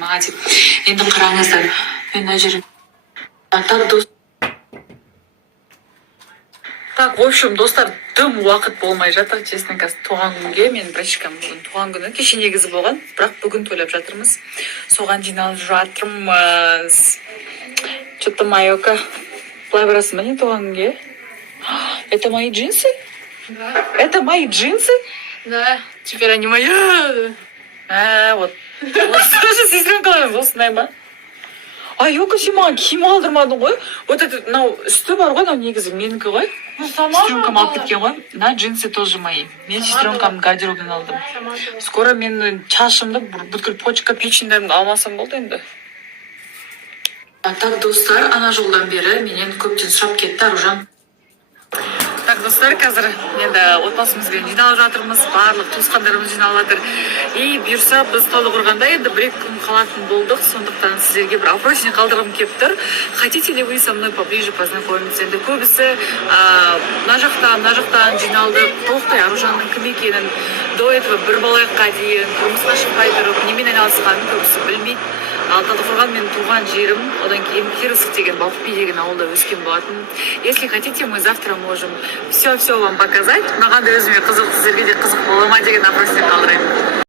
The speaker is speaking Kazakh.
мага деп. Енді қараңыздар, мен мына жерге так, в общем, достар, тым уақыт болмай жатыр. Честно, қазір туған күнге, мен братишкам бүгін туған күні, кеше негізі болған, бірақ бүгін тойлап жатырмыз. Соған жиналып жатырмыз. Что-то майока. Былай барасың ба не туған күнге? Это мои джинсы? Да. Это мои джинсы? Да, теперь они мои. Вот. Слушай, сестренкаларыңыз осындай ма? Айока, сен маған киім алдырмадың ғой? Вот это, мынау үсті бар ғой, мынау негізі менікі ғой. Сестренкам алып кеткен ғой. Мына джинсы тоже мои. Мен сестренкамның гардеробынан алдым. Скоро мен шашымды бүткіл почка печендерімді алмасам болды енді. Так, достар, ана жолдан бері менен көптен сұрап кетті Аружан. Так, достар, қазір енді отбасымызбен жиналып жатырмыз, барлық туысқандарымыз жиналып жатыр. И бұйырса біз Талдықорғанда енді бір күн қалатын болдық, сондықтан сіздерге бір опросник қалдырғым келіп тұр. Хотите ли вы со мной поближе познакомиться? Енді көбісі мына жақтан жиналдық, толықтай Аружанның кім екенін, до этого бір балаяққа дейін тұрмысқа шықпай тұрып, немен айналысқанын көбісі білмейді. Ал Талдықорған менің туған жерім, одан кейін Кировск деген Балқби деген ауылда өскен болатын. Если хотите, мы завтра можем все вам показать. Маған да өзіме қызық, сіздерге де қызық бола ма деген опросник қалдырайын.